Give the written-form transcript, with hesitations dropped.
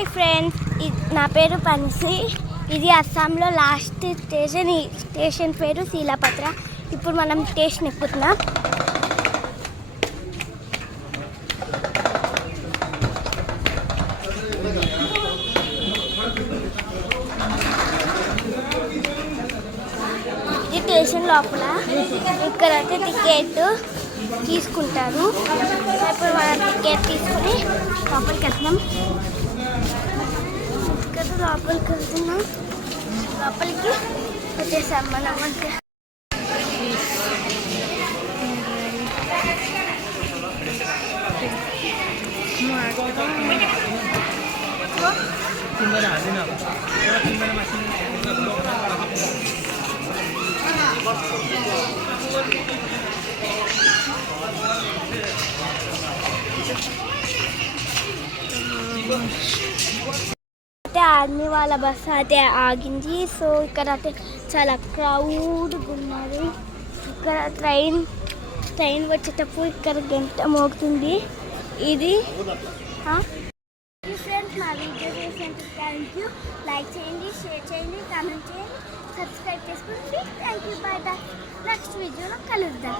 Hi friends, నా పేరు పన్సి. ఇది అస్సాంలో లాస్ట్ స్టేషన్. ఈ స్టేషన్ పేరు శీలాపత్ర. ఇప్పుడు మనం స్టేషన్ ఎక్కుతున్నాం. ఇది స్టేషన్ లోపల. ఇక్కడైతే టికెట్ తీసుకుంటారు. ఇప్పుడు మనం టికెట్ తీసుకుని లోపలికి వెళ్తున్నాం. లోపలికి వెళ్తున్నాం. లోపలికి వచ్చేసాం మనం. అంటే ఆర్మీ వాళ్ళ బస్సు అయితే ఆగింది. సో ఇక్కడ అయితే చాలా క్రౌడ్గా ఉన్నారు. ఇక్కడ ట్రైన్ వచ్చేటప్పుడు ఇక్కడ గంట మోగుతుంది. ఇది ఫ్రెండ్స్, మా వీడియో చేసేందుకు థ్యాంక్ యూ. లైక్ చేయండి, షేర్ చేయండి, కామెంట్ చేయండి, సబ్స్క్రైబ్ చేసుకోండి. Thank you. Bye bye. Next వీడియోలో కలుద్దాం.